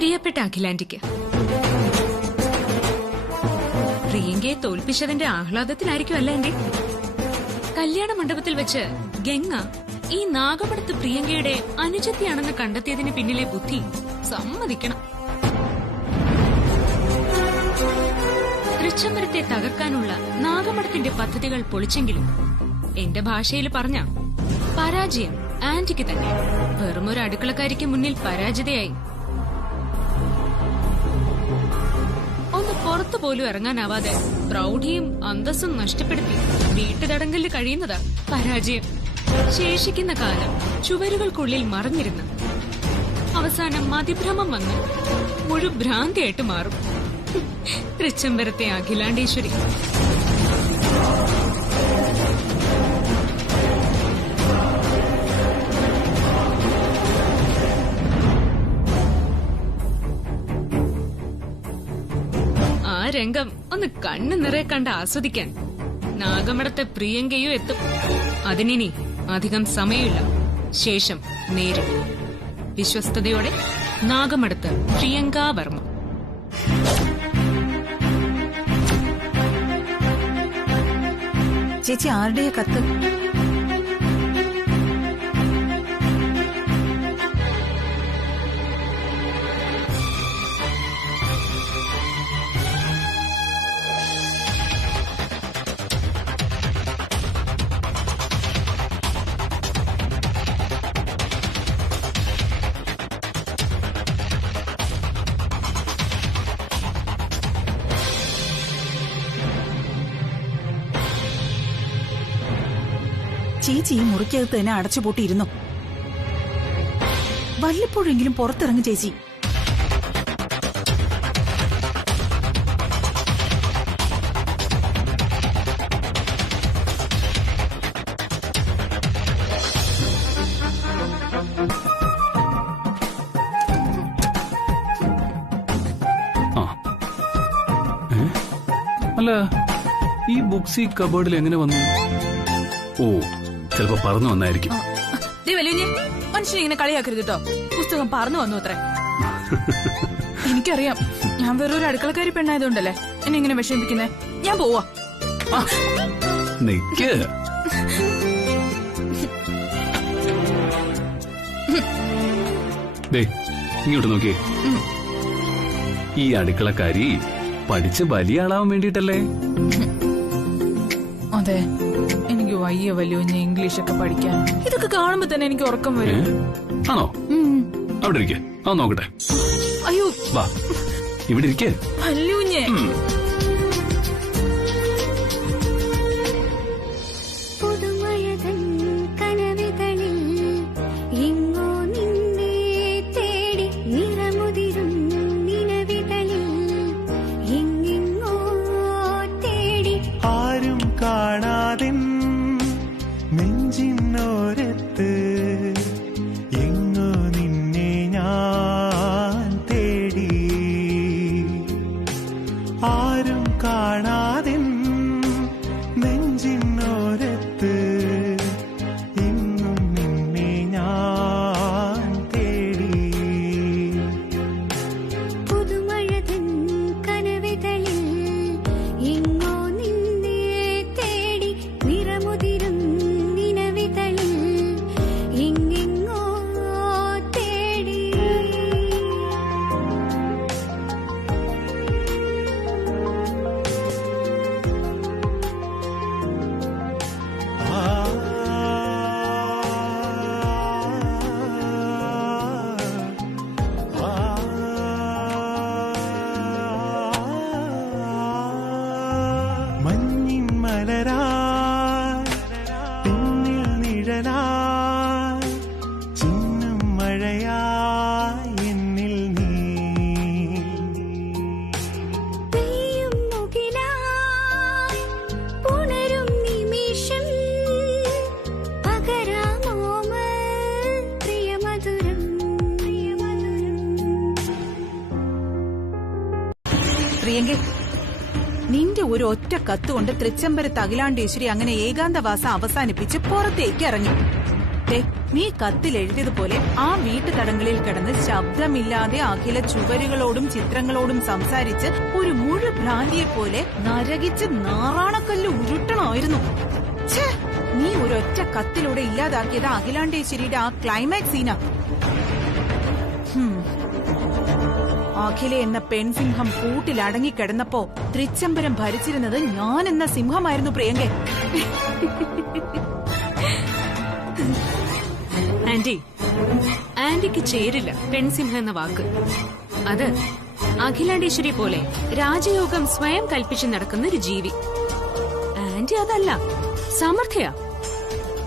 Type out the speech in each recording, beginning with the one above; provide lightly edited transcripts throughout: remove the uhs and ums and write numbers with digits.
പ്രിയപ്പെട്ട അഖിലാന്റിക്ക്, പ്രിയങ്കയെ തോൽപ്പിച്ചതിന്റെ ആഹ്ലാദത്തിലായിരിക്കും അല്ല എന്റെ കല്യാണ മണ്ഡപത്തിൽ വെച്ച് ഗംഗ ഈ നാഗമടത്ത് പ്രിയങ്കയുടെ അനുജത്തിയാണെന്ന് കണ്ടെത്തിയതിന് പിന്നിലെ ബുദ്ധി സമ്മതിക്കണം. തൃച്ചംബരത്തെ തകർക്കാനുള്ള നാഗമടത്തിന്റെ പദ്ധതികൾ പൊളിച്ചെങ്കിലും എന്റെ ഭാഷയിൽ പറഞ്ഞ പരാജയം ആന്റിക്ക് തന്നെ. വെറുമൊരു അടുക്കളക്കാരിക്ക് മുന്നിൽ പരാജിതയായി. ഒന്ന് പുറത്തു പോലും ഇറങ്ങാനാവാതെ പ്രൗഢിയും അന്തസ്സും നഷ്ടപ്പെടുത്തി വീട്ടുതടങ്കലിൽ കഴിയുന്നതാ പരാജയം. ശേഷിക്കുന്ന കാലം ചുവരുകൾക്കുള്ളിൽ മറഞ്ഞിരുന്ന് അവസാനം മതിഭ്രമം വന്ന് മുഴുഭ്രാന്തിയായിട്ട് മാറും തൃച്ചംബരത്തെ അഖിലാണ്ടേശ്വരി. ആ രംഗം ഒന്ന് കണ്ണു നിറയെ കണ്ട് ആസ്വദിക്കാൻ നാഗമടത്തെ പ്രിയങ്കയും എത്തും. അതിനി അധികം സമയമില്ല. ശേഷം നേരിടും. വിശ്വസ്തയോടെ നാഗമടത്ത് പ്രിയങ്ക വർമ്മ. ചേച്ചി ആരുടെയാ കത്ത്? ചേച്ചി ഈ മുറിക്കകത്ത് തന്നെ അടച്ചുപൂട്ടിയിരുന്നു. വല്ലപ്പോഴെങ്കിലും പുറത്തിറങ്ങും ചേച്ചി. അല്ല, ഈ ബുക്സ് ഈ കബോർഡിൽ എങ്ങനെ വന്നു? ഓ, ചിലപ്പോ പറന്നു വന്നായിരിക്കും. മനുഷ്യനെ ഇങ്ങനെ കളിയാക്കരുത് കേട്ടോ. പുസ്തകം പറന്നു വന്നു അത്രേ. എനിക്കറിയാം, ഞാൻ വേറൊരു അടുക്കളക്കാരി പെണ്ണായതുകൊണ്ടല്ലേ എന്നെ ഇങ്ങനെ വിഷമിപ്പിക്കുന്നേ. ഞാൻ പോവാ. നിക്ക്. ഇങ്ങോട്ട് നോക്കിയേ. ഈ അടുക്കളക്കാരി പഠിച്ച് വലിയ ആളാവാൻ വേണ്ടിട്ടല്ലേ? അതെ, എനിക്ക് വയ്യ വലിയ ഇംഗ്ലീഷൊക്കെ പഠിക്കാൻ. ഇതൊക്കെ കാണുമ്പോ തന്നെ എനിക്ക് ഉറക്കം വരും. ആണോ? അവിടെ ഇരിക്കേ, ആ നോക്കട്ടെ. അയ്യോ, വാ ഇവിടെ ഇരിക്കേ. വല്യൂഞ്ഞേ. നിന്റെ ഒരു ഒറ്റ കത്തുകൊണ്ട് തൃച്ചംബരത്ത് അഖിലാണ്ടേശ്വരി അങ്ങനെ ഏകാന്തവാസം അവസാനിപ്പിച്ച് പുറത്തേക്ക് ഇറങ്ങി. നീ കത്തിൽ എഴുതിയതുപോലെ ആ വീട്ടുതടങ്ങളിൽ കിടന്ന് ശബ്ദമില്ലാതെ അഖില ചുവരുകളോടും ചിത്രങ്ങളോടും സംസാരിച്ച് ഒരു മുഴുഭ്രാന്തിയെ പോലെ നരകിച്ച് നാറാണക്കല്ല് ഉരുട്ടണമായിരുന്നു. ഛേ, നീ ഒരൊറ്റ കത്തിലൂടെ ഇല്ലാതാക്കിയത് അഖിലാണ്ടേശ്വരിയുടെ ആ ക്ലൈമാക്സ് സീനാ. അഖില എന്ന പെൺസിംഹം കൂട്ടിലടങ്ങിക്കിടന്നപ്പോ തൃച്ചംബരം ഭരിച്ചിരുന്നത് ഞാൻ എന്ന സിംഹമായിരുന്നു പ്രിയങ്കെ. ആന്റി, ആന്റിക്ക് ചേരില്ല പെൺസിംഹം എന്ന വാക്ക്. അത് അഖിലാണ്ടേശ്വരി പോലെ രാജയോഗം സ്വയം കൽപ്പിച്ച് നടക്കുന്ന ഒരു ജീവി. ആന്റി അതല്ല, സമർത്ഥയാ.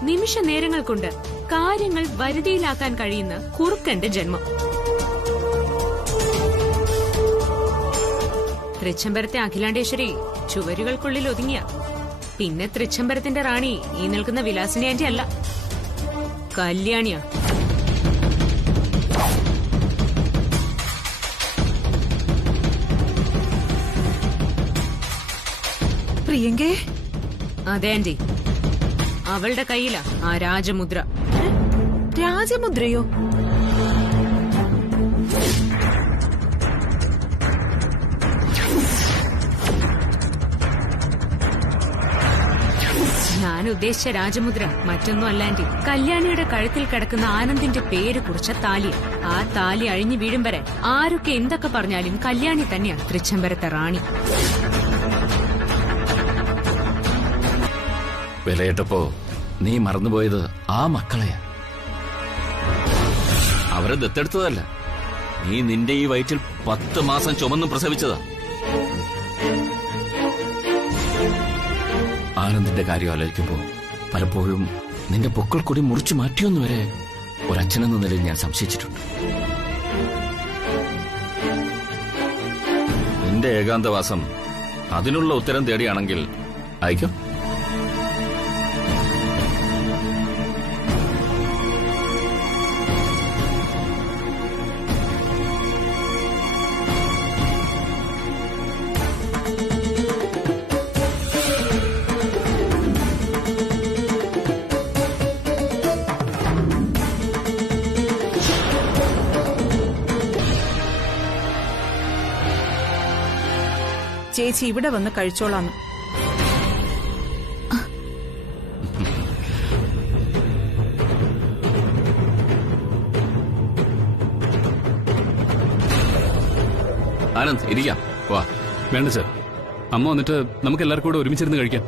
നിമിഷ നേരങ്ങൾ കൊണ്ട് കാര്യങ്ങൾ വരുതിയിലാക്കാൻ കഴിയുന്ന കുറുക്കന്റെ ജന്മം. തൃച്ചംബരത്തെ അഖിലാണ്ടേശ്വരി ചുവരുകൾക്കുള്ളിൽ ഒതുങ്ങിയ പിന്നെ തൃച്ചംബരത്തിന്റെ റാണി ഈ നിൽക്കുന്ന വിലാസിനി ആന്റി അല്ല, കല്യാണിയാ. പ്രിയങ്കേ, അതെ ആന്റി, അവളുടെ കയ്യിലാ ആ രാജമുദ്ര. രാജമുദ്രയോ? ഞാൻ ഉദ്ദേശിച്ച രാജമുദ്ര മറ്റൊന്നും അല്ല ആന്റി, കല്യാണിയുടെ കഴുത്തിൽ കിടക്കുന്ന ആനന്ദിന്റെ പേര് കുറിച്ച താലി. ആ താലി അഴിഞ്ഞു വീഴും വരെ ആരൊക്കെ എന്തൊക്കെ പറഞ്ഞാലും കല്യാണി തന്നെയാ തൃച്ചംബരത്തെ റാണി. വിലയിട്ടപ്പോ നീ മറന്നുപോയത് ആ മക്കളെയാ. അവരെ ദത്തെടുത്തതല്ല, നീ നിന്റെ ഈ വയറ്റിൽ 10 മാസം ചുമന്ന് പ്രസവിച്ചതാ. ആനന്ദിന്റെ കാര്യം ആലോചിക്കുമ്പോ പലപ്പോഴും നിന്റെ പൊക്കൾ കൂടി മുറിച്ചു മാറ്റിയൊന്നു വരെ ഒരച്ഛനെന്ന നിലയിൽ ഞാൻ സംശയിച്ചിട്ടുണ്ട്. നിന്റെ ഏകാന്തവാസം അതിനുള്ള ഉത്തരം തേടിയാണെങ്കിൽ അയക്കോ. ചേച്ചി ഇവിടെ വന്ന് കഴിച്ചോളാന്ന്. ആനന്ദ്, ഇരിക്കാം. വാ. വേണ്ട സർ, അമ്മ വന്നിട്ട് നമുക്ക് എല്ലാവർക്കും കൂടെ ഒരുമിച്ചിരുന്ന് കഴിക്കാം.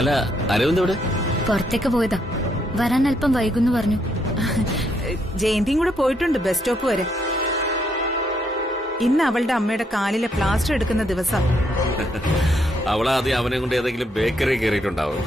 അല്ല, അരവിന്ദ് എവിടെ? പുറത്തേക്ക് പോയതാ, വരാൻ അല്പം വൈകുന്നു പറഞ്ഞു. ജയന്തിയും കൂടെ പോയിട്ടുണ്ട് ബസ് സ്റ്റോപ്പ് വരെ. ഇന്ന് അവളുടെ അമ്മയുടെ കാലിലെ പ്ലാസ്റ്റർ എടുക്കുന്ന ദിവസം. അവളാദ്യം അവനെ കൊണ്ട് ഏതെങ്കിലും ബേക്കറി കയറിയിട്ടുണ്ടാവും.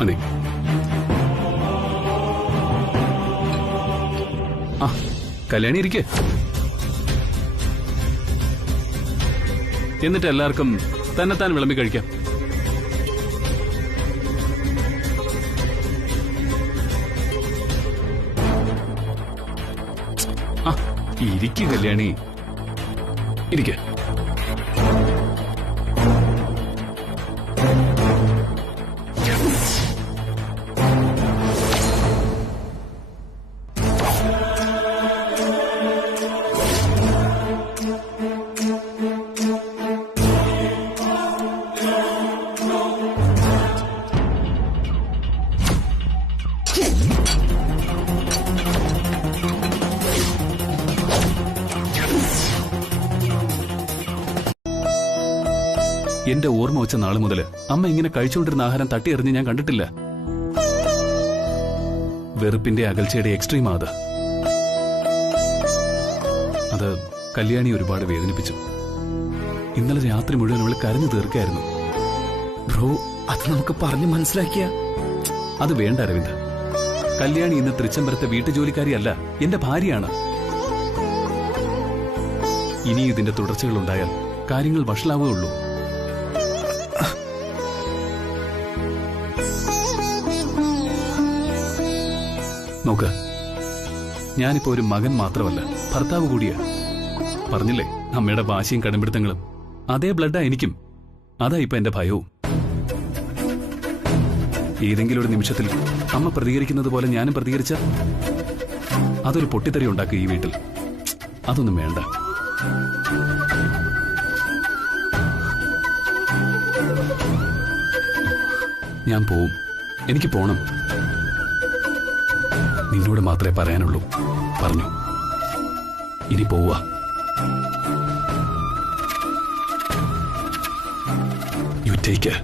മതി. ആ, കല്യാണി ഇരിക്കേ. എന്നിട്ട് എല്ലാവർക്കും തന്നെത്താൻ വിളമ്പി കഴിക്കാം. ആ, ഇരിക്കു കല്യാണി, ഇരിക്കേ. എന്റെ ഓർമ്മ വെച്ച നാള് മുതല് അമ്മ ഇങ്ങനെ കഴിച്ചുകൊണ്ടിരുന്ന ആഹാരം തട്ടിയെറിഞ്ഞ് ഞാൻ കണ്ടിട്ടില്ല. വെറുപ്പിന്റെ അകൽച്ചയുടെ എക്സ്ട്രീമാ അത്. അത് കല്യാണി ഒരുപാട് വേദനിപ്പിച്ചു. ഇന്നലെ രാത്രി മുഴുവൻ അവള് കരഞ്ഞു തീർക്കായിരുന്നു. ബ്രോ, അത് നമുക്ക് പറഞ്ഞു മനസ്സിലാക്കിയ അത് വേണ്ട അരവിന്ദ്. കല്യാണി ഇന്ന് തൃച്ചംബരത്തെ വീട്ടുജോലിക്കാരിയല്ല, എന്റെ ഭാര്യയാണ്. ഇനി ഇതിന്റെ തുടർച്ചകൾ ഉണ്ടായാൽ കാര്യങ്ങൾ വഷളാവുകയുള്ളൂ. നോക്ക്, ഞാനിപ്പോ ഒരു മകൻ മാത്രമല്ല, ഭർത്താവ് കൂടിയാ. പറഞ്ഞില്ലേ, അമ്മയുടെ വാശിയും കടുംപിടുത്തങ്ങളും അതേ ബ്ലഡാ എനിക്കും. അതാ ഇപ്പൊ എന്റെ ഭയവും. ഏതെങ്കിലും ഒരു നിമിഷത്തിൽ അമ്മ പ്രതികരിക്കുന്നത് പോലെ ഞാനും പ്രതികരിച്ച അതൊരു പൊട്ടിത്തെറി ഉണ്ടാക്കും ഈ വീട്ടിൽ. അതൊന്നും വേണ്ട. ഞാൻ പോവും. എനിക്ക് പോണം. നിന്നോട് മാത്രമേ പറയാനുള്ളൂ. പറഞ്ഞു. ഇനി പോവാ. You take care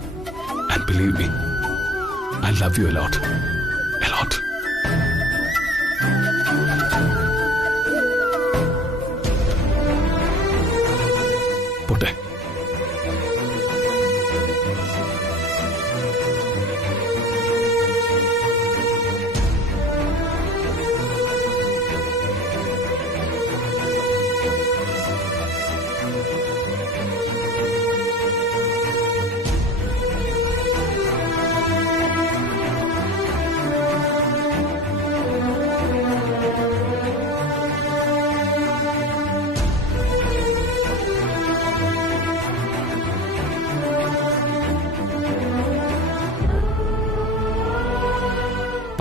and believe me, I love you a lot. A lot. പോട്ടെ.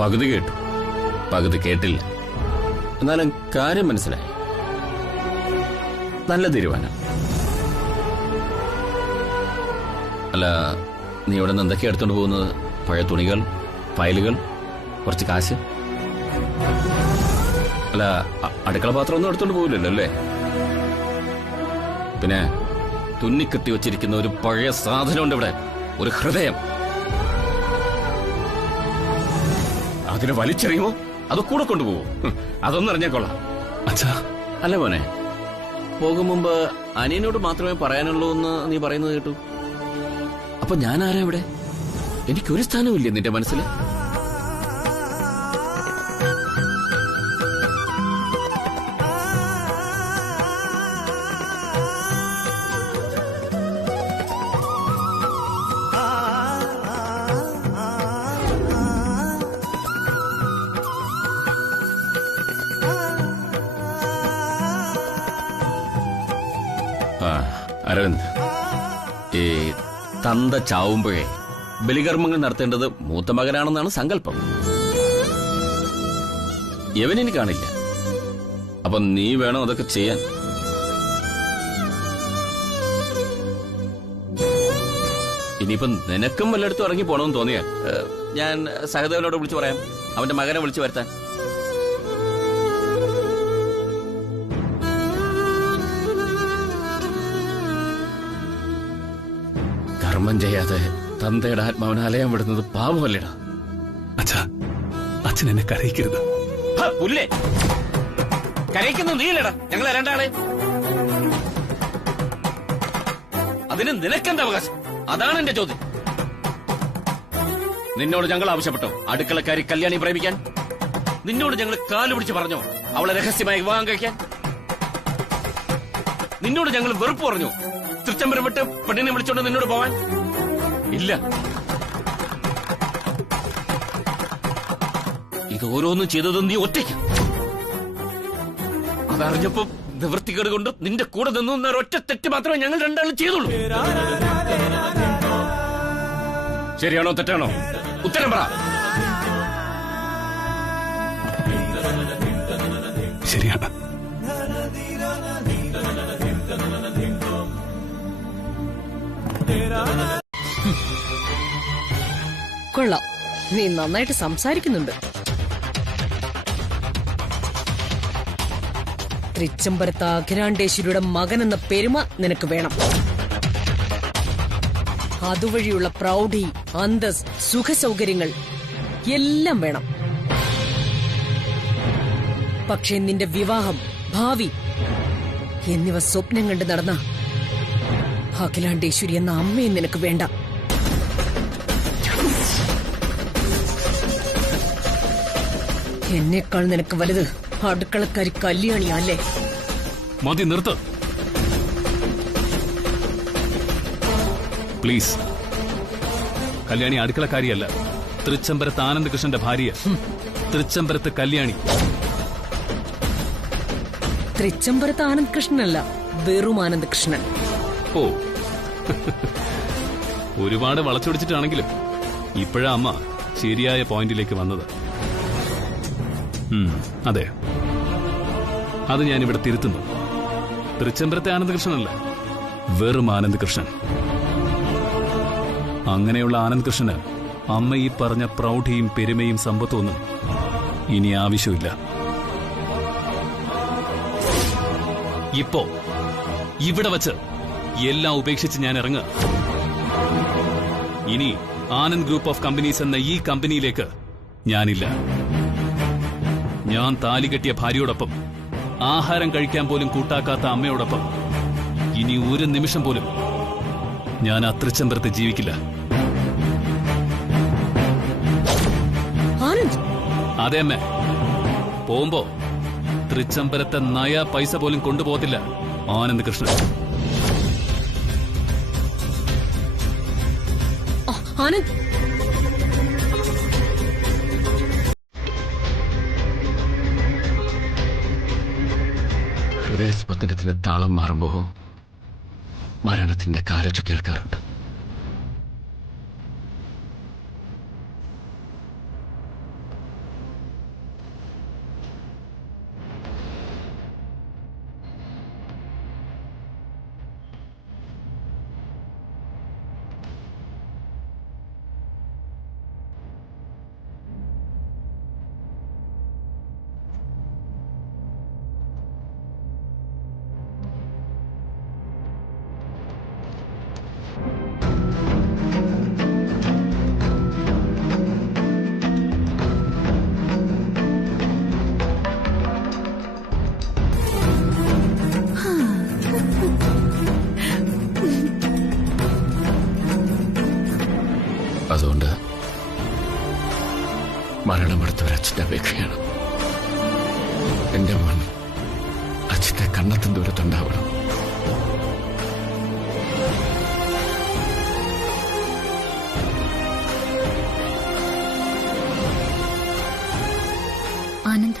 പകുതി കേട്ടു, പകുതി കേട്ടില്ല. എന്നാലും കാര്യം മനസ്സിലായി. നല്ല തീരുമാനം. അല്ല, നീ ഇവിടെ നിന്ന് എന്തൊക്കെയാ എടുത്തോണ്ട് പോകുന്നത്? പഴയ തുണികൾ, ഫയലുകൾ, കുറച്ച് കാശ്. അല്ല, അടുക്കള പാത്രം ഒന്നും എടുത്തോണ്ട് പോകില്ലല്ലോ അല്ലേ? പിന്നെ തുന്നിക്കെട്ടി വെച്ചിരിക്കുന്ന ഒരു പഴയ സാധനമുണ്ട് ഇവിടെ, ഒരു ഹൃദയം. അതിനെ വലിച്ചെറിയുമോ അത് കൂടെ കൊണ്ടുപോകുമോ? അതൊന്നും അറിഞ്ഞേക്കൊള്ളാം. അച്ഛാ, അല്ല മോനെ, പോകും മുമ്പ് അനിയനോട് മാത്രമേ പറയാനുള്ളൂ എന്ന് നീ പറയുന്നത് കേട്ടു. അപ്പൊ ഞാൻ ആരാ ഇവിടെ? എനിക്കൊരു സ്ഥാനമില്ലേ നിന്റെ മനസ്സിൽ? അരവിന്ദ്, ഈ തന്ത ചാവുമ്പോഴേ ബലികർമ്മങ്ങൾ നടത്തേണ്ടത് മൂത്ത മകനാണെന്നാണ് സങ്കല്പം. യവനിനി കാണില്ല. അപ്പൊ നീ വേണം അതൊക്കെ ചെയ്യാൻ. ഇനിയിപ്പം നിനക്കും വല്ലയിടത്തും ഇറങ്ങി പോണമെന്ന് തോന്നിയാൽ ഞാൻ സഹദേവനോട് വിളിച്ചു പറയാം, അവന്റെ മകനെ വിളിച്ചു വരുത്താൻ. കർമ്മം ചെയ്യാതെ തന്തയുടെ ആത്മാവിനെ അലയാൻ വിടുന്നത് പാപമല്ലേടാ. അച്ഛാ, അച്ഛൻ എന്നെ കരയിക്കരുത്. പുല്ലേ, കരയിക്കുന്നത് നീയല്ലേടാ, ഞങ്ങളെ രണ്ടാളെ. അതിന് നിനക്കെന്താ അവകാശം? അതാണ് എന്റെ ചോദ്യം. നിന്നോട് ഞങ്ങൾ ആവശ്യപ്പെട്ടോ അടുക്കളക്കാരി കല്യാണി പ്രേമിക്കാൻ? നിന്നോട് ഞങ്ങൾ കാലുപിടിച്ച് പറഞ്ഞോ അവളെ രഹസ്യമായി വിവാഹം കഴിക്കാൻ? നിന്നോട് ഞങ്ങൾ വെറുപ്പ് പറഞ്ഞു തൃച്ചംബരം വിട്ട് പെണ്ണിനെ വിളിച്ചോണ്ട് നിന്നോട് പോവാൻ? ഇല്ല. ഇത് ഓരോന്നും ചെയ്തതും നീ ഒറ്റയ്ക്ക്. അതറിഞ്ഞപ്പോ നിവൃത്തികേട് കൊണ്ട് നിന്റെ കൂടെ നിന്നു ഒറ്റ തെറ്റ് മാത്രമേ ഞങ്ങൾ രണ്ടാളും ചെയ്തുള്ളൂ. ശരിയാണോ തെറ്റാണോ? ഉത്തരം പറ. ശരിയാണ്. കൊള്ളാം, നീ നന്നായിട്ട് സംസാരിക്കുന്നുണ്ട്. തൃച്ചംബരത്ത് അഖിലാണ്ടേശ്വരിയുടെ മകനെന്ന പെരുമ നിനക്ക് വേണം. അതുവഴിയുള്ള പ്രൗഢി, അന്തസ്, സുഖസൗകര്യങ്ങൾ എല്ലാം വേണം. പക്ഷേ നിന്റെ വിവാഹം, ഭാവി എന്നിവ സ്വപ്നം കണ്ട് നടന്ന അഖിലാണ്ടേശ്വരി എന്ന അമ്മയും നിനക്ക് വേണ്ട. എന്നേക്കാൾ നിനക്ക് വലുത് അടുക്കളക്കാരി കല്യാണിയല്ലേ? മതി, നിർത്ത് പ്ലീസ്. കല്യാണി അടുക്കളക്കാരിയല്ല, തൃച്ചംബരത്ത് ആനന്ദകൃഷ്ണന്റെ ഭാര്യ, തൃച്ചംബരത്ത് കല്യാണി. തൃച്ചംബരത്ത് ആനന്ദകൃഷ്ണനല്ല, വെറും ആനന്ദകൃഷ്ണൻ. ഓ, ഒരുപാട് വളച്ചൊടിച്ചിട്ടാണെങ്കിലും ഇപ്പോഴാ അമ്മ ശരിയായ പോയിന്റിലേക്ക് വന്നത്. അതെ, അത് ഞാനിവിടെ തിരുത്തുന്നു. തൃച്ചംബരത്തെ ആനന്ദകൃഷ്ണനല്ല, വെറും ആനന്ദകൃഷ്ണൻ. അങ്ങനെയുള്ള ആനന്ദകൃഷ്ണന് അമ്മ ഈ പറഞ്ഞ പ്രൗഢിയും പെരുമയും സമ്പത്തും ഒന്നും ഇനി ആവശ്യമില്ല. ഇപ്പോ ഇവിടെ വച്ച് എല്ലാം ഉപേക്ഷിച്ച് ഞാൻ ഇറങ്ങുക. ഇനി ആനന്ദ് ഗ്രൂപ്പ് ഓഫ് കമ്പനീസ് എന്ന ഈ കമ്പനിയിലേക്ക് ഞാനില്ല. ഞാൻ താലി കെട്ടിയ ഭാര്യയോടൊപ്പം, ആഹാരം കഴിക്കാൻ പോലും കൂട്ടാക്കാത്ത അമ്മയോടൊപ്പം ഇനി ഒരു നിമിഷം പോലും ഞാൻ ആ തൃച്ചംബരത്ത് ജീവിക്കില്ല. അതെ അമ്മേ, പോകുമ്പോ തൃച്ചംബരത്തെ നയ പൈസ പോലും കൊണ്ടുപോകത്തില്ല ആനന്ദകൃഷ്ണൻ. ആനന്ദ്, ഹൃദയസ്പന്ദനത്തിന്റെ താളം മാറുമ്പോ മരണത്തിന്റെ കാലൊച്ച കേൾക്കാറുണ്ട്. അതുകൊണ്ട് മരണമെടുത്ത ഒരു അച്ഛന്റെ അപേക്ഷയാണ്. എന്റെ മോൻ അച്ഛന്റെ കണ്ണത്തും ദൂരത്തുണ്ടാവണം. ആനന്ദ്,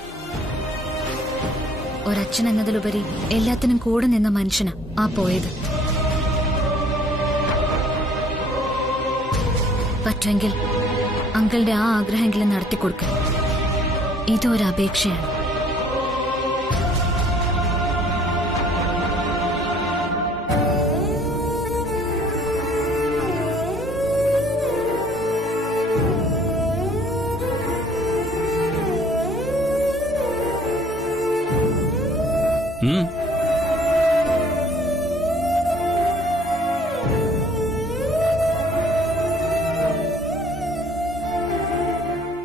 ഒരച്ഛൻ എന്നതിലുപരി എല്ലാത്തിനും കൂടെ നിന്ന മനുഷ്യനാ ആ പോയത്. പറ്റുമെങ്കിൽ അങ്കിളുടെ ആ ആഗ്രഹമെങ്കിലും നടത്തിക്കൊടുക്കുക. ഇതൊരപേക്ഷയാണ്.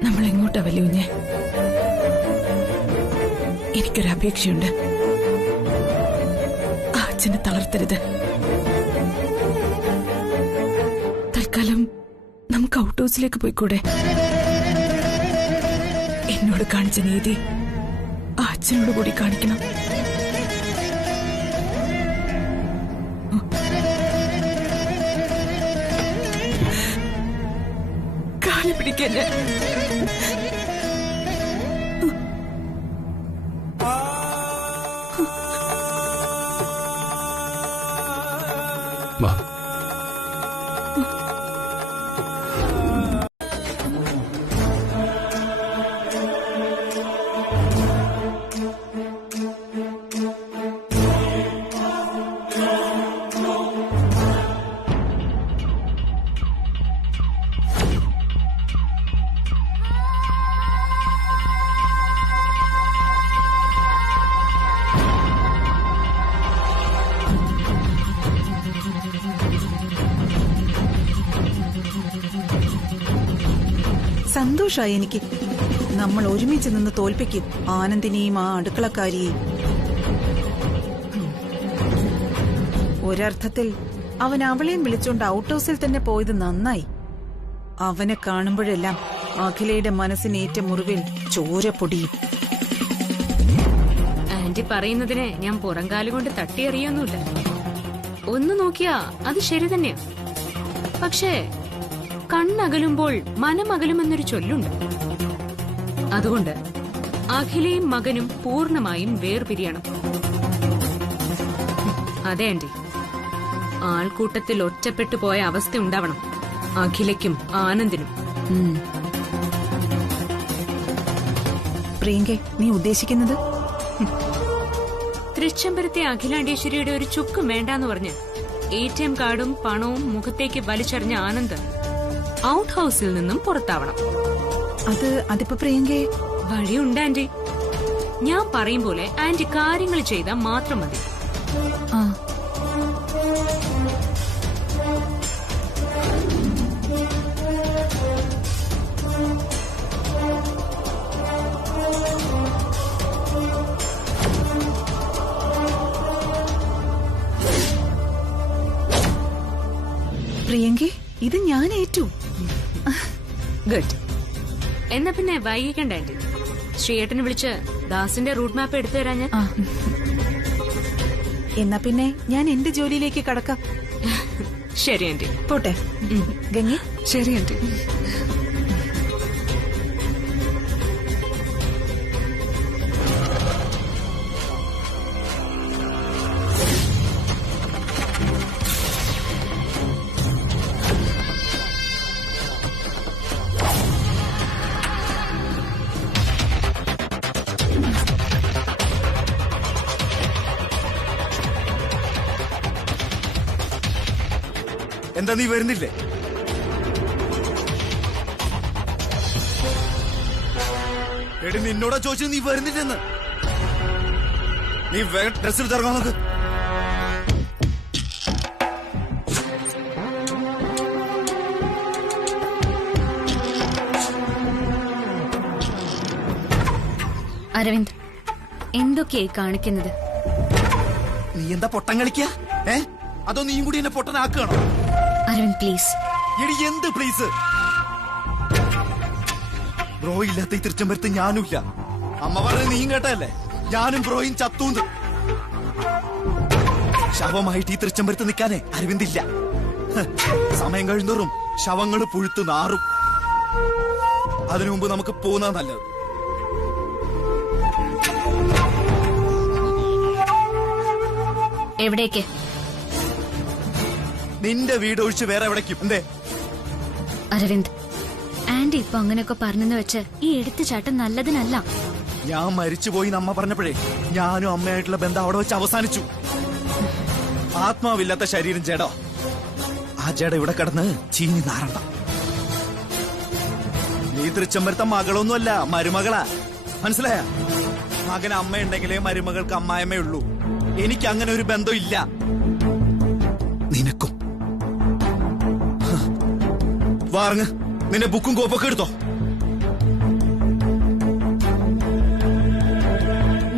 നമ്മൾ എങ്ങോട്ടാ വല്യൂഞ്ഞെ? എനിക്കൊരപേക്ഷയുണ്ട്. ആ അച്ഛനെ തളർത്തരുത്. തൽക്കാലം നമുക്ക് ഔട്ട് ഹൗസിലേക്ക് പോയിക്കൂടെ? എന്നോട് കാണിച്ച നീതി ആ അച്ഛനോട് കൂടി കാണിക്കണം. കാലി പിടിക്കാൻ വാ. സന്തോഷായി എനിക്ക്. നമ്മൾ ഒരുമിച്ച് നിന്ന് തോൽപ്പിക്കും ആനന്ദിനെയും ആ അടുക്കളക്കാരിയെയും. ഒരർത്ഥത്തിൽ അവൻ അവളെയും വിളിച്ചോണ്ട് ഔട്ട് ഹൗസിൽ തന്നെ പോയത് നന്നായി. അവനെ കാണുമ്പോഴെല്ലാം അഖിലയുടെ മനസ്സിനേറ്റ മുറിവിൽ ചോര പൊടിയും. ആന്റി പറയുന്നതിനെ ഞാൻ പുറംകാലുകൊണ്ട് തട്ടിയെറിയൊന്നുമില്ല. ഒന്ന് നോക്കിയാ അത് ശരി തന്നെയാ. പക്ഷേ കണ്ണകലുമ്പോൾ മനമകലുമെന്നൊരു ചൊല്ലുണ്ട്. അതുകൊണ്ട് അഖിലയും മകനും പൂർണ്ണമായും വേർപിരിയണം. അതെ ആന്റി, ആൾക്കൂട്ടത്തിൽ ഒറ്റപ്പെട്ടു പോയ അവസ്ഥ ഉണ്ടാവണം അഖിലയ്ക്കും ആനന്ദിനും. പ്രിയങ്കെ, നീ ഉദ്ദേശിക്കുന്നത്? തൃച്ചംബരത്തെ അഖിലാണ്ടേശ്വരിയുടെ ഒരു ചുക്കും വേണ്ടാന്ന് പറഞ്ഞ് ATM കാർഡും പണവും മുഖത്തേക്ക് വലിച്ചെറിഞ്ഞ ആനന്ദ് ഔട്ട് ഹൌസിൽ നിന്നും പുറത്താവണം. അതിപ്പോ പ്രിയങ്കെ വഴിയുണ്ട് ആന്റി. ഞാൻ പറയും പോലെ ആന്റി കാര്യങ്ങൾ ചെയ്താൽ മാത്രം മതി. ആ പ്രിയങ്കെ, ഇത് ഞാൻ ഏറ്റു. ഗുഡ്. എന്നാ പിന്നെ വൈകിക്കണ്ട ആന്റി. ശ്രീയേട്ടനെ വിളിച്ച് ദാസിന്റെ റൂട്ട് മാപ്പ് എടുത്തു തരാൻ ഞാൻ. എന്നാ പിന്നെ ഞാൻ എന്റെ ജോലിയിലേക്ക് കടക്കാം. ശരി ആന്റി. പോട്ടെ ഗംഗി. ശരി ആന്റി. എന്താ നീ വരുന്നില്ലേ? എടി നിന്നോടാ ചോദിച്ചത് നീ വരുന്നില്ലെന്ന്. നീ ഡ്രസ് എടുത്ത് ഇറങ്ങാൻ നോക്ക്. അരവിന്ദ്, എന്തൊക്കെയായി കാണിക്കുന്നത്? നീ എന്താ പൊട്ടം കളിക്ക? അതോ നീയും കൂടി എന്നെ പൊട്ടനാക്കുകയാണോ? അരവിന്ദ് പ്ലീസ്. എടി എന്ത് പ്ലീസ്? ബ്രോ ഇല്ലാത്ത ഈ തൃച്ചംബരത്ത് ഞാനും ഇല്ല. അമ്മ പറഞ്ഞത് നീയും കേട്ടല്ലേ? ഞാനും ബ്രോയും ചത്തൂന്ന്. ശവമായിട്ട് ഈ തൃച്ചംബരത്ത് നിൽക്കാനേ അരവിന്ദില്ല. സമയം കഴിയുന്നോറും ശവങ്ങൾ പുഴുത്ത് നാറും. അതിനു മുമ്പ് നമുക്ക് പോകുന്ന നല്ലത്. എവിടേക്ക്? നിന്റെ വീട് ഒഴിച്ച് വേറെ എവിടേക്കും. എന്തേ? അരവിന്ദ്, ആന്റി ഇപ്പൊ അങ്ങനെയൊക്കെ പറഞ്ഞെന്ന് വെച്ച് ഈ എടുത്തുചാട്ടം നല്ലതിനല്ല. ഞാൻ മരിച്ചുപോയി അമ്മ പറഞ്ഞപ്പോഴേ ഞാനും അമ്മയായിട്ടുള്ള ബന്ധം അവിടെ വെച്ച് അവസാനിച്ചു. ആത്മാവില്ലാത്ത ശരീരം ജഡോ. ആ ജഡ ഇവിടെ കിടന്ന് ചീഞ്ഞു നാറണ്ട. നീ തൃച്ചംബരത്തെ മകളൊന്നുമല്ല, മരുമകളാ. മനസ്സിലായ? മകന് അമ്മയുണ്ടെങ്കിലേ മരുമകൾക്ക് അമ്മായമ്മയുള്ളൂ. എനിക്ക് അങ്ങനെ ഒരു ബന്ധം ഇല്ല. നിനക്കും. വാറങ്ങ്, നിന്റെ ബുക്കും കോപ്പൊക്കെ എടുത്തോ.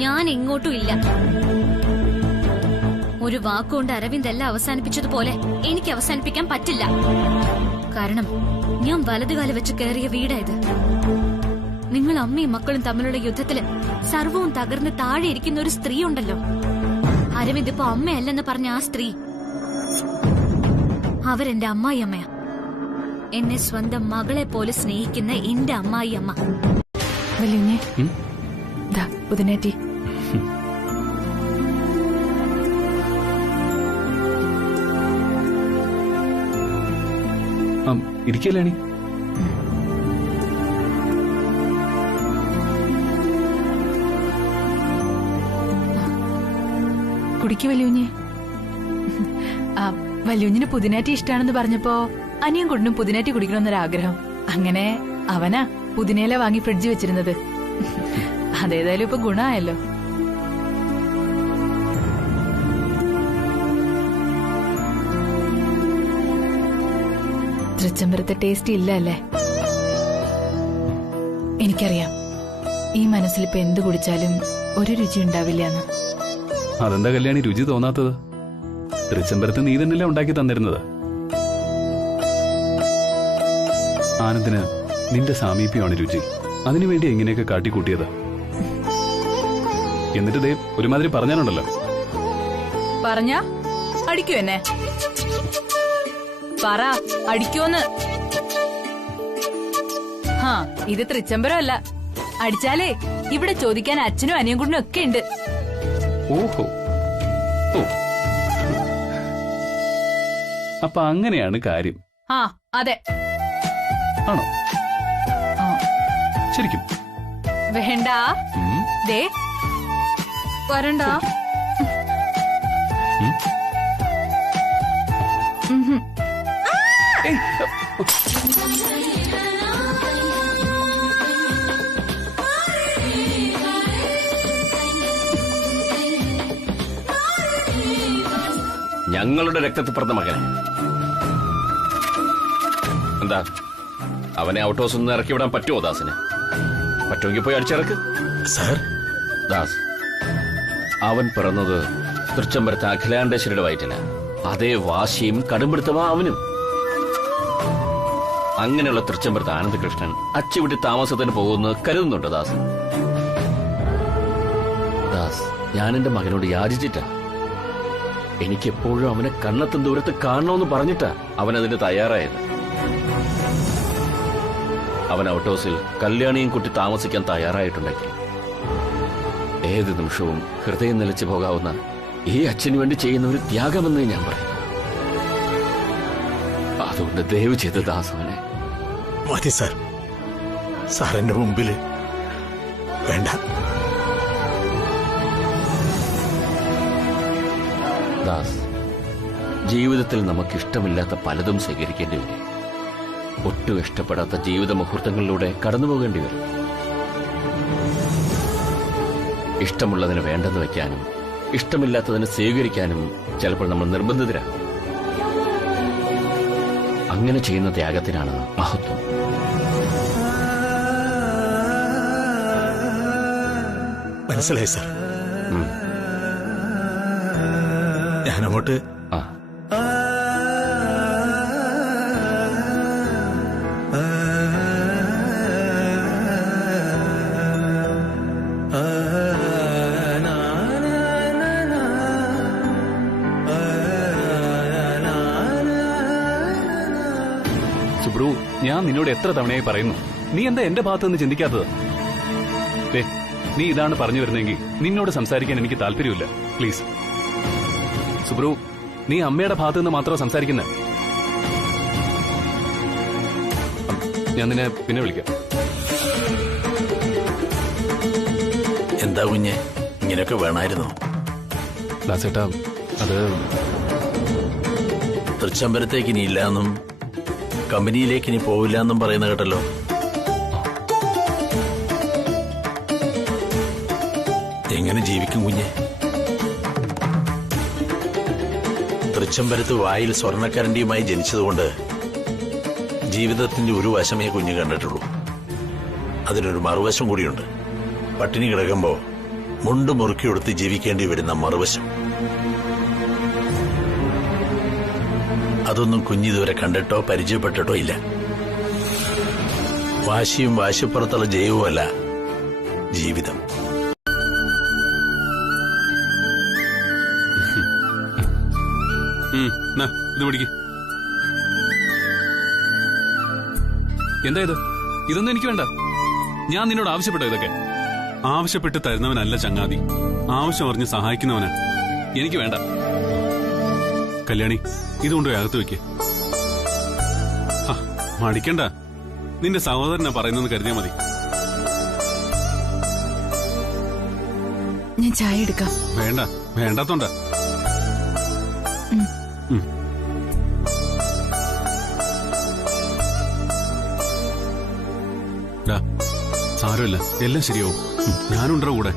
ഞാൻ എങ്ങോട്ടും ഇല്ല. ഒരു വാക്കുകൊണ്ട് അരവിന്ദ് എല്ലാം അവസാനിപ്പിച്ചതുപോലെ എനിക്ക് അവസാനിപ്പിക്കാൻ പറ്റില്ല. കാരണം ഞാൻ വലതുകാലം വെച്ച് കയറിയ വീടായത്. നിങ്ങൾ അമ്മയും മക്കളും തമ്മിലുള്ള യുദ്ധത്തില് സർവവും തകർന്ന് താഴെ ഇരിക്കുന്ന ഒരു സ്ത്രീ ഉണ്ടല്ലോ, അരവിന്ദ് ഇപ്പൊ അമ്മയല്ലെന്ന് പറഞ്ഞ ആ സ്ത്രീ, അവരെന്റെ അമ്മായി അമ്മയാ. എന്നെ സ്വന്തം മകളെ പോലെ സ്നേഹിക്കുന്ന എന്റെ അമ്മായി അമ്മ. വലിയ ബുധനേറ്റി. ഇരിക്കല്ലേ? കുടിക്ക് വലിയുഞ്ഞ്. വലിയുഞ്ഞിന് പുതിനാറ്റി ഇഷ്ടാണെന്ന് പറഞ്ഞപ്പോ അനിയൻ കൊണ്ടും പുതിനാറ്റി കുടിക്കണമെന്നൊരാഗ്രഹം. അങ്ങനെ അവനാ പുതിനയില വാങ്ങി ഫ്രിഡ്ജ് വെച്ചിരുന്നത്. അതേതായാലും ഇപ്പൊ ഗുണമായല്ലോ. തൃച്ചംബരത്തെ ടേസ്റ്റ് ഇല്ല അല്ലേ? എനിക്കറിയാം, ഈ മനസ്സിലിപ്പോ എന്ത് കുടിച്ചാലും ഒരു രുചി ഉണ്ടാവില്ല എന്ന്. അതെന്താ കല്യാണി രുചി തോന്നാത്തത്? തൃച്ചംബരത്ത് നീ തന്നെയല്ലേ ഉണ്ടാക്കി തന്നിരുന്നത്. ആനന്ദിന് നിന്റെ സാമീപ്യമാണ് രുചി. അതിനുവേണ്ടി എങ്ങനെയൊക്കെ കാട്ടിക്കൂട്ടിയത്. എന്നിട്ട് ദേ ഒരുമാതിരി പറഞ്ഞാലുണ്ടല്ലോ. പറഞ്ഞ അടിക്കൂ എന്നെ? പറ, അടിക്കോന്ന്. ഹാ, ഇത് തൃച്ചംബരമല്ല. അടിച്ചാലേ ഇവിടെ ചോദിക്കാൻ അച്ഛനും അനിയൻകുട്ടനും ഒക്കെ ഉണ്ട്. ഓഹോ, ഓ, അപ്പൊ അങ്ങനെയാണ് കാര്യം. ആ, അതെ. ആണോ? ശരിക്കും വേണ്ട. ദേ വരണ്ട. ഞങ്ങളുടെ രക്തത്തിൽ പിറന്ന മകനെ എന്താ അവനെ ഔട്ട് ഹൗസ് ഒന്ന് ഇറക്കി വിടാൻ പറ്റുമോ ദാസിന്? പറ്റുമെങ്കിൽ പോയി അടിച്ചിറക്ക്. സാർ, ദാസ്, അവൻ പിറന്നത് തൃച്ചംബരത്ത് അഖിലാണ്ടേശ്വരിയുടെ വയറ്റില. അതേ വാശിയും കടുംപിടുത്തമാ അവനും. അങ്ങനെയുള്ള തൃച്ചംബരത്ത് ആനന്ദകൃഷ്ണൻ അച്ചുവിട്ടി താമസത്തിന് പോകുമെന്ന് കരുതുന്നുണ്ടോ ദാസ്? ദാസ്, ഞാൻ എന്റെ മകനോട് യാചിച്ചിട്ടാ. എനിക്കെപ്പോഴും അവനെ കണ്ണെത്തും ദൂരത്ത് കാണണമെന്ന് പറഞ്ഞിട്ടാ അവനതിന് തയ്യാറായത്. അവൻ ഔട്ട് ഹൗസിൽ കല്യാണിയും കുട്ടി താമസിക്കാൻ തയ്യാറായിട്ടുണ്ടെങ്കിൽ ഏത് നിമിഷവും ഹൃദയം നിലച്ചു പോകാവുന്ന ഈ അച്ഛന് വേണ്ടി ചെയ്യുന്ന ഒരു ത്യാഗമെന്ന് ഞാൻ പറയും. അതുകൊണ്ട് ദയവ് ചെയ്ത് ദാസ് അവനെ. മതി സാർ, സാറിന്റെ മുമ്പില് വേണ്ട. ദാസ്, ജീവിതത്തിൽ നമുക്കിഷ്ടമില്ലാത്ത പലതും സ്വീകരിക്കേണ്ടി വരും. ഒട്ടും ഇഷ്ടപ്പെടാത്ത ജീവിത മുഹൂർത്തങ്ങളിലൂടെ കടന്നുപോകേണ്ടി വരും. ഇഷ്ടമുള്ളതിന് വേണ്ടെന്ന് വെക്കാനും ഇഷ്ടമില്ലാത്തതിന് സ്വീകരിക്കാനും ചിലപ്പോൾ നമ്മൾ നിർബന്ധിതരാകും. അങ്ങനെ ചെയ്യുന്ന ത്യാഗത്തിനാണ് മഹത്വം. മനസ്സിലായി സാർ. ഞാനങ്ങോട്ട് സുബ്രു, ഞാൻ നിന്നോട് എത്ര തവണയായി പറയുന്നു, നീ എന്താ എന്റെ ഭാഗത്ത് നിന്ന് ചിന്തിക്കാത്തത്? നീ ഇതാണ് പറഞ്ഞു വരുന്നെങ്കിൽ നിന്നോട് സംസാരിക്കാൻ എനിക്ക് താല്പര്യമില്ല. പ്ലീസ് സുബ്രു, നീ അമ്മയുടെ ഭാഗത്ത് നിന്ന് മാത്രം സംസാരിക്കുന്നത്. ഞാൻ നിന്നെ പിന്നെ വിളിക്കാം. എന്താ കുഞ്ഞെ, ഇങ്ങനെയൊക്കെ വേണമായിരുന്നോ? ദാസേട്ടാ, അത് തൃച്ചംബരത്തേക്ക് ഇനി ഇല്ലാന്നും കമ്പനിയിലേക്ക് ഇനി പോവില്ല എന്നും പറയുന്ന കേട്ടല്ലോ. എങ്ങനെ ജീവിക്കും കുഞ്ഞെ? തൃച്ചംബരത്ത് വായിൽ സ്വർണ്ണക്കരണ്ടിയുമായി ജനിച്ചതുകൊണ്ട് ജീവിതത്തിന്റെ ഒരു വശമേ കുഞ്ഞ് കണ്ടിട്ടുള്ളൂ. അതിനൊരു മറുവശം കൂടിയുണ്ട്. പട്ടിണി കിടക്കുമ്പോ മുണ്ട് മുറുക്കിയെടുത്ത് ജീവിക്കേണ്ടി വരുന്ന മറുവശം. അതൊന്നും കുഞ്ഞിതുവരെ കണ്ടിട്ടോ പരിചയപ്പെട്ടിട്ടോ ഇല്ല. വാശിയും വാശിപ്പുറത്തുള്ള ജയവുമല്ല ജീവിതം. ഇത് പിടിക്ക്. എന്താ ഇത്? ഇതൊന്നും എനിക്ക് വേണ്ട. ഞാൻ നിന്നോട് ആവശ്യപ്പെട്ടോ ഇതൊക്കെ? ആവശ്യപ്പെട്ട് തരുന്നവനല്ല ചങ്ങാതി, ആവശ്യം അറിഞ്ഞ് സഹായിക്കുന്നവനാ. എനിക്ക് വേണ്ട. കല്യാണി, ഇതുകൊണ്ടുപോയി അകത്ത് വെക്ക്. മടിക്കണ്ട, നിന്റെ സഹോദരനാ പറയുന്നെന്ന് കരുതിയാ മതി. ഞാൻ ചായ എടുക്കാം. വേണ്ട, വേണ്ടാത്തോണ്ട. സാരമില്ല, എല്ലാം ശരിയാവും. ഞാനുണ്ടോ കൂടെ.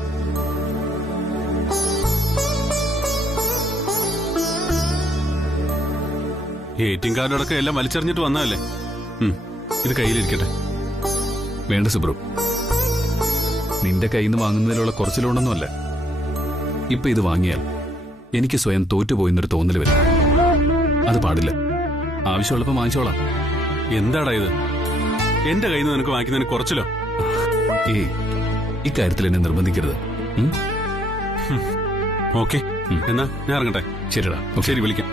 എടിഎം കാർഡടക്കം എല്ലാം വലിച്ചെറിഞ്ഞിട്ട് വന്നതല്ലേ. ഇത് കയ്യിലിരിക്കട്ടെ. വേണ്ട സുബ്രു, നിന്റെ കയ്യിൽ നിന്ന് വാങ്ങുന്നതിലുള്ള കുറച്ചിലുണ്ടെന്നുമല്ല. ഇപ്പൊ ഇത് വാങ്ങിയാൽ എനിക്ക് സ്വയം തോറ്റുപോയെന്നൊരു തോന്നൽ വരും. അത് പാടില്ല. ആവശ്യമുള്ളപ്പോ വാങ്ങിച്ചോളാം. എന്താടാ ഇത്? എന്റെ കയ്യിൽ നിന്ന് നിനക്ക് വാങ്ങിക്കുന്നതിന് കുറച്ചല്ലോ. ഏയ്, ഇക്കാര്യത്തിൽ എന്നെ നിർബന്ധിക്കരുത്. ഓക്കെ, എന്നാ ഞാൻ ഇറങ്ങട്ടെ. ശരിടാ. ശരി, വിളിക്കാം.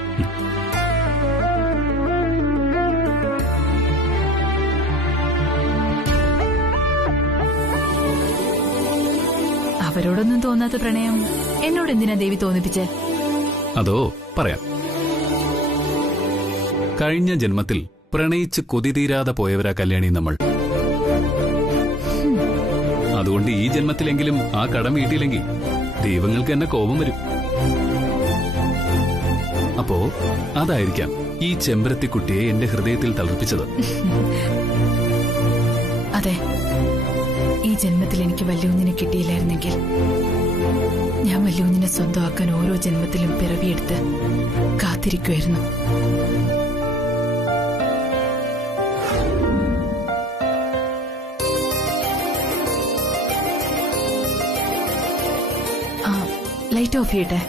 അവരോടൊന്നും തോന്നാത്ത പ്രണയം എന്നോട് എന്തിനാ ദേവി തോന്നിപ്പിച്ചേ? അതോ പറയാം. കഴിഞ്ഞ ജന്മത്തിൽ പ്രണയിച്ച് കൊതി തീരാതെ പോയവരാ കല്യാണി നമ്മൾ. അതുകൊണ്ട് ഈ ജന്മത്തിലെങ്കിലും ആ കടം വീട്ടിയില്ലെങ്കിൽ ദൈവങ്ങൾക്ക് എന്നെ കോപം വരും. അപ്പോ അതായിരിക്കാം ഈ ചെമ്പരത്തിക്കുട്ടിയെ എന്റെ ഹൃദയത്തിൽ തളർപ്പിച്ചത്. അതെ, ഈ ജന്മത്തിൽ എനിക്ക് വല്യകുഞ്ഞിനെ കിട്ടിയില്ലായിരുന്നെങ്കിൽ ഞാൻ വല്യകുഞ്ഞിനെ സ്വന്തമാക്കാൻ ഓരോ ജന്മത്തിലും പിറവിയെടുത്ത് കാത്തിരിക്കുമായിരുന്നു. ലൈറ്റ് ഓഫ് ചെയ്യട്ടെ?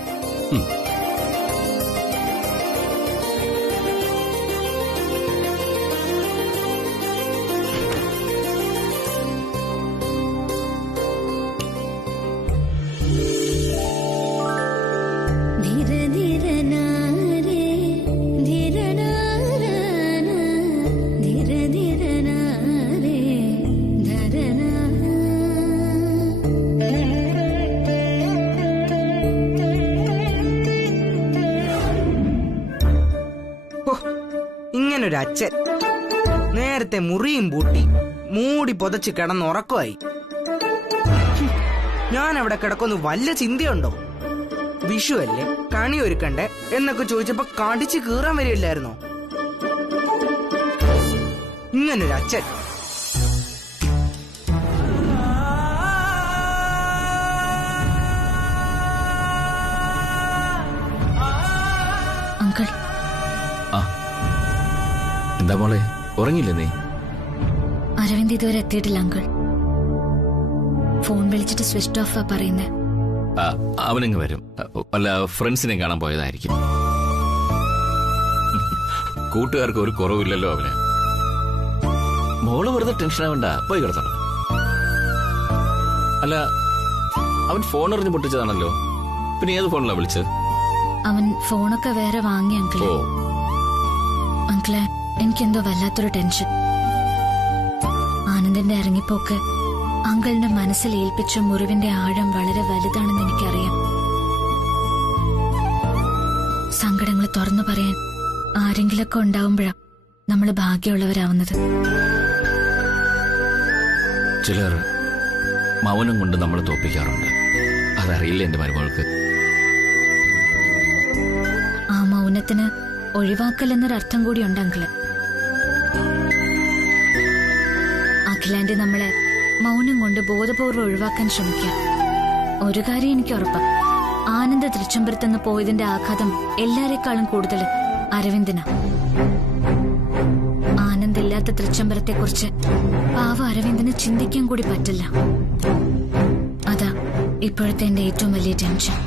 ഇങ്ങനൊരു അച്ഛൻ നേരത്തെ മുറിയും പൂട്ടി മൂടി പൊതച്ച് കിടന്നുറക്കമായി. ഞാൻ അവിടെ കിടക്കൊന്ന് വല്ല ചിന്തയുണ്ടോ? വിഷു അല്ലേ, കണി ഒരുക്കണ്ടേ എന്നൊക്കെ ചോദിച്ചപ്പോ കടിച്ച് കീറാൻ വരില്ലായിരുന്നോ? ഇങ്ങനൊരു അച്ഛൻ. അങ്കിൾ, എന്താ മോളെ, ഉറങ്ങില്ലേ നീ? അരവിന്ദ് ഇതുവരെ എത്തിയിട്ടില്ല അങ്കിൾ. ഫോൺ വിളിച്ചിട്ട് സ്വിച്ച് ഓഫ് പറയുന്നേ. അവനിങ്ങ് വരും. വല്ല ഫ്രണ്ട്സിനെ കാണാൻ പോയതായിരിക്കും. കൂട്ടുകാർക്ക് ഒരു കുറവില്ലല്ലോ അവന്. മോള് വെറുതെ ടെൻഷൻ ആവണ്ട, പോയി കിടത്തണം. അല്ല, അവൻ ഫോൺ എറിഞ്ഞ് പൊട്ടിച്ചതാണല്ലോ. പിന്നെ ഏത് ഫോണിലാ വിളിച്ചത്? അവൻ ഫോണൊക്കെ വേറെ വാങ്ങി അങ്കിളെ. അങ്കിളെ, എനിക്കെന്തോ വല്ലാത്തൊരു ടെൻഷൻ. ആനന്ദിന്റെ ഇറങ്ങിപ്പോക്ക് അങ്കിളിന്റെ മനസ്സിൽ ഏൽപ്പിച്ച മുറിവിന്റെ ആഴം വളരെ വലുതാണെന്ന് എനിക്കറിയാം. സങ്കടങ്ങൾ തുറന്നു പറയാൻ ആരെങ്കിലൊക്കെ ഉണ്ടാവുമ്പോഴാ നമ്മൾ ഭാഗ്യമുള്ളവരാവുന്നത്. ചിലർ മൗനം കൊണ്ട് നമ്മൾ തോപ്പിക്കാറുണ്ട്. അതറിയില്ല എന്റെ മരുമകൾക്ക്. ആ മൗനത്തിന് ഒഴിവാക്കൽ എന്നൊരർത്ഥം കൂടി ഉണ്ട് അങ്കിള്. അഖിലാന്റി നമ്മളെ മൗനം കൊണ്ട് ബോധപൂർവ്വം ഒഴിവാക്കാൻ ശ്രമിക്കാം. ഒരു കാര്യം എനിക്ക് ഉറപ്പാ, ആനന്ദ തൃച്ചംബരത്തുനിന്ന് പോയതിന്റെ ആഘാതം എല്ലാരെക്കാളും കൂടുതൽ അരവിന്ദനാ. ആനന്ദില്ലാത്ത തൃച്ചംബരത്തെക്കുറിച്ച് പാവ അരവിന്ദന് ചിന്തിക്കാൻ കൂടി പറ്റില്ല. അതാ ഇപ്പോഴത്തെ എന്റെ ഏറ്റവും വലിയ ടെൻഷൻ.